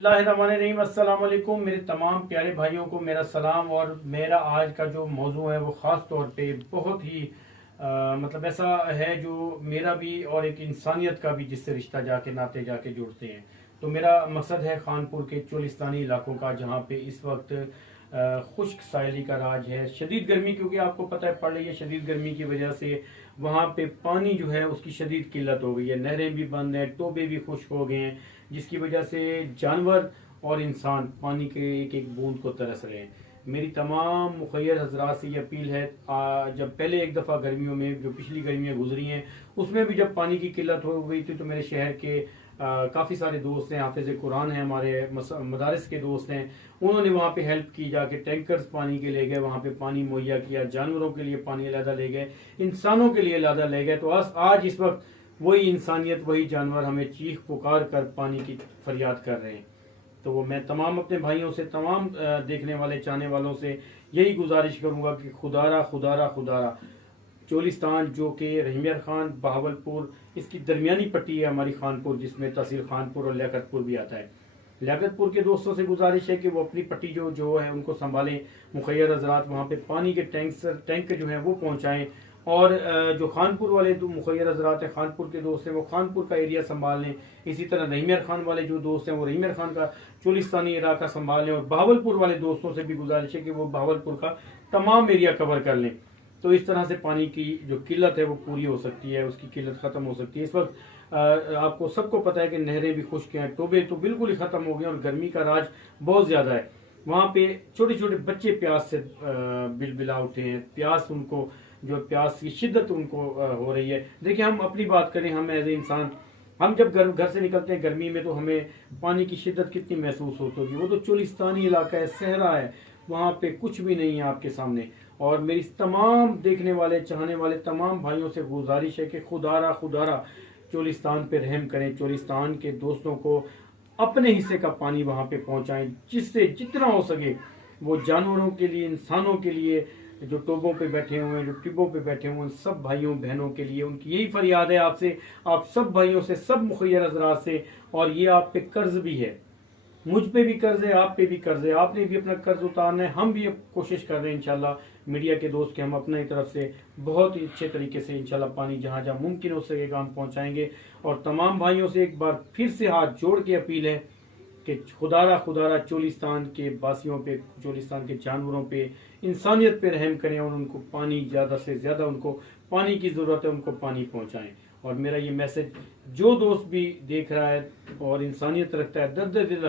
बिस्मिल्लाहिर्रहमानिर्रहीम। अस्सलाम वालेकुम। मेरे तमाम प्यारे भाइयों को मेरा सलाम। और मेरा आज का जो मौजू है वो ख़ास तौर पे बहुत ही मतलब ऐसा है जो मेरा भी और एक इंसानियत का भी जिससे रिश्ता जाके नाते जाके जुड़ते हैं। तो मेरा मकसद है खानपुर के चोलिस्तानी इलाकों का, जहाँ पे इस वक्त खुश्क साइली का राज है। शदीद गर्मी, क्योंकि आपको पता है पड़ रही है, शदीद गर्मी की वजह से वहाँ पे पानी जो है उसकी शदीद किल्लत हो गई है। नहरें भी बंद हैं, टोबे भी खुश्क हो गए हैं, जिसकी वजह से जानवर और इंसान पानी के एक एक बूंद को तरस रहे हैं। मेरी तमाम मुखैर हजरात से ये अपील है, जब पहले एक दफ़ा गर्मियों में जो पिछली गर्मियाँ गुजरी हैं उसमें भी जब पानी की किल्लत हो गई थी, तो मेरे शहर के काफ़ी सारे दोस्त हैं, हाफिज कुरान हैं, हमारे मदारिस के दोस्त हैं, उन्होंने वहाँ पे हेल्प की, जाके टैंकर्स पानी के ले गए, वहाँ पे पानी मुहैया किया, जानवरों के लिए पानी अलहदा ले गए, इंसानों के लिए अलहदा ले गए। तो आज इस वक्त वही इंसानियत, वही जानवर हमें चीख पुकार कर पानी की फरियाद कर रहे हैं। तो वो मैं तमाम अपने भाइयों से, तमाम देखने वाले चाहने वालों से यही गुजारिश करूंगा कि खुदारा खुदारा खुदारा चोलिस्तान, जो कि रहीमियर खान, बहावलपुर, इसकी दरमियानी पट्टी है हमारी खानपुर, जिसमें तहसील खानपुर और लियाकतपुर भी आता है। लियाकतपुर के दोस्तों से गुजारिश है कि वो अपनी पट्टी जो जो है उनको संभालें, मुखैर हजरात वहाँ पे पानी के टैंक जो है वो पहुँचाएँ। और जो खानपुर वाले जो मुखैर हजरात हैं, खानपुर के दोस्त हैं, वो खानपुर का एरिया संभाल लें। इसी तरह रहीमियर खान वाले जो दोस्त हैं वो रहीमियर खान का चोलिस्तानी इलाका संभाल लें। और बहावलपुर वाले दोस्तों से भी गुजारिश है कि वो बहावलपुर का तमाम एरिया कवर कर लें। तो इस तरह से पानी की जो किल्लत है वो पूरी हो सकती है, उसकी किल्लत ख़त्म हो सकती है। इस वक्त आपको सबको पता है कि नहरें भी खुश्क हैं, टोबे तो बिल्कुल ही ख़त्म हो गए और गर्मी का राज बहुत ज़्यादा है। वहाँ पे छोटे छोटे बच्चे प्यास से बिलबिला उठे हैं, प्यास उनको, जो प्यास की शिद्दत उनको हो रही है। देखिए, हम अपनी बात करें, हम एज ए इंसान, हम जब घर से निकलते हैं गर्मी में तो हमें पानी की शिद्दत कितनी महसूस होती होगी। वो तो चोलिस्तानी इलाका है, सहरा है, वहाँ पे कुछ भी नहीं है आपके सामने। और मेरी तमाम देखने वाले, चाहने वाले तमाम भाइयों से गुजारिश है कि खुदारा खुदारा चोलिस्तान पे रहम करें, चोलिस्तान के दोस्तों को अपने हिस्से का पानी वहाँ पे पहुँचाएं, जिससे जितना हो सके वो जानवरों के लिए, इंसानों के लिए, जो टोबों पे बैठे हुए हैं, जो टिब्बों पे बैठे हुए हैं, सब भाइयों बहनों के लिए। उनकी यही फरियाद है आपसे, आप सब भाइयों से, सब मुखैर हजरात से। और ये आप पे कर्ज भी है, मुझ पे भी कर्ज है, आप पे भी कर्ज है, आपने भी अपना कर्ज उतारना है। हम भी अब कोशिश कर रहे हैं इंशाल्लाह, मीडिया के दोस्त के हम अपनी तरफ से बहुत ही अच्छे तरीके से इंशाल्लाह पानी जहाँ जहाँ मुमकिन हो सकेगा हम पहुँचाएंगे। और तमाम भाइयों से एक बार फिर से हाथ जोड़ के अपील है कि खुदारा खुदारा चोलिस्तान के वासियों पे, चोलिस्तान के जानवरों पे, इंसानियत पे रहम करें और उनको पानी, ज़्यादा से ज़्यादा उनको पानी की ज़रूरत है, उनको पानी पहुँचाएं। और मेरा ये मैसेज जो दोस्त भी देख रहा है और इंसानियत रखता है, दर्द दिल